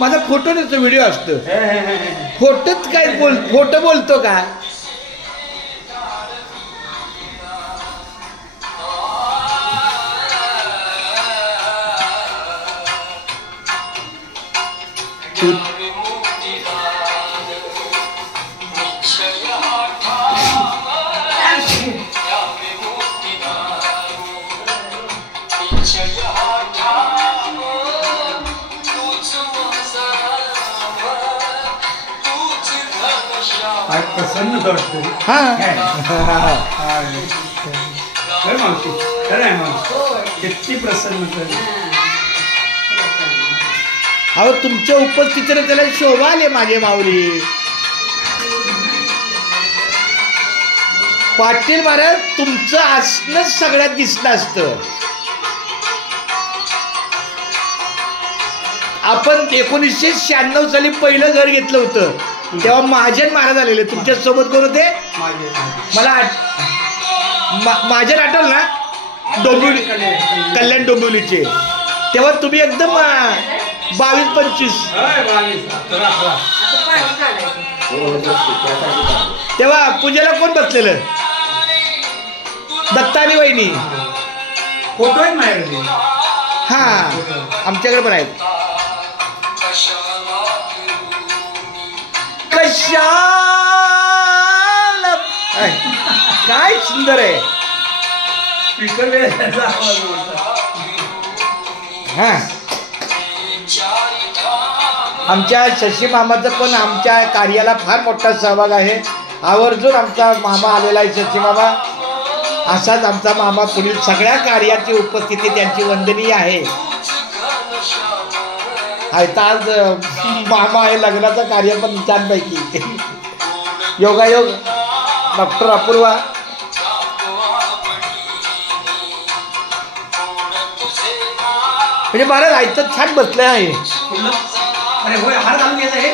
माझा फोटो नसतो, व्हिडिओ असतो. फोटोच काय फोटो बोलतो का? प्रसन्न वाटतं. किती प्रसन्न. अहो तुमच्या उपस्थितीने त्याला शोभा आले माझे माऊली. पाटील महाराज तुमचं असणंच सगळ्यात दिसलं असतं. आपण 1996 साली पहिलं घर घेतलं होतं तेव्हा महाजन महाराज आलेले तुमच्या सोबत. कोण होते? मला महाजन आठवलं ना, डोंबिवली, कल्याण डोंबिवलीचे. तेव्हा तुम्ही एकदम 22-25. तेव्हा पूजेला कोण बसलेलं? दत्ता आणि वहिनी. फोटो आहेत माझ्याकडे. हा आमच्याकडे पण आहेत. कशाला काय सुंदर आहे. हा आमच्या शशी मामाचा पण आमच्या कार्याला फार मोठा सहभाग आहे. आवर्जून आमचा मामा आलेला आहे शशी मामा. असाच आमचा मामा पुढील सगळ्या कार्याची उपस्थिती त्यांची वंदनीय आहे. आज मामा आहे, लग्नाचं कार्य पण छानपैकी. योगायोग डॉक्टर अपूर्वा. म्हणजे महाराज ऐकत छान बसले आहे. अरे होय, हार घालून घ्यायचं हे.